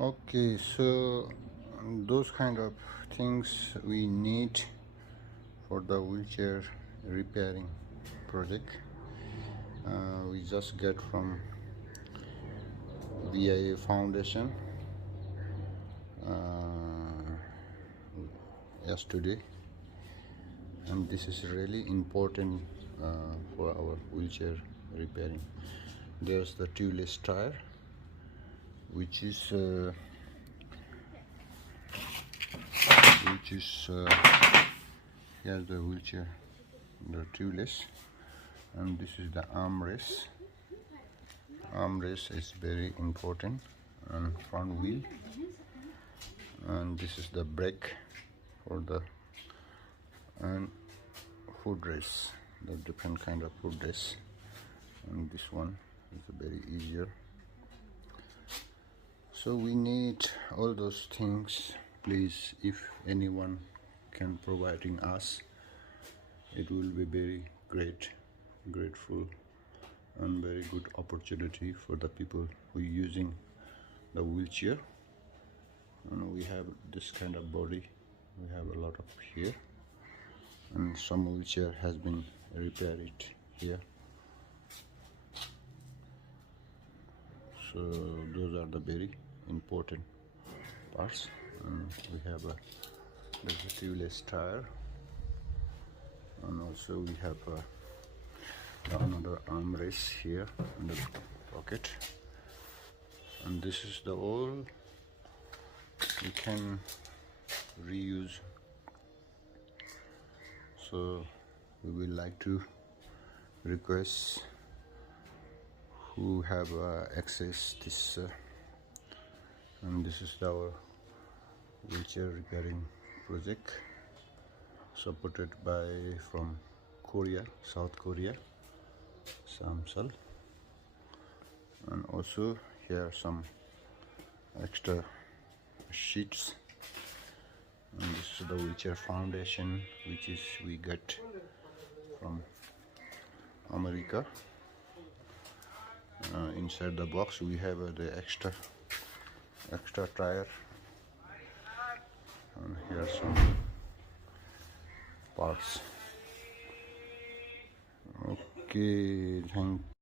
Okay, so those kind of things we need for the wheelchair repairing project. We just get from VIA Foundation yesterday, and this is really important for our wheelchair repairing. There's the tubeless tire, which is here's the wheelchair, the tubeless, and this is the armrest. Armrest is very important, and front wheel, and this is the brake for the and footrest, the different kind of footrest, and this one is very easier. So we need all those things. Please, if anyone can providing us, it will be very grateful and very good opportunity for the people who are using the wheelchair. And we have this kind of body, we have a lot of here, and some wheelchair has been repaired here. So those are the very important parts. And we have there's a tubeless tire, and also we have another armrest here in the pocket, and this is the all we can reuse. So we will like to request who have access this, and this is our wheelchair repairing project supported by from Korea, South Korea, Samsung. And also here some extra sheets, and this is the wheelchair foundation, which is we get from America. Inside the box we have the extra tire, and here are some parts. Okay, thank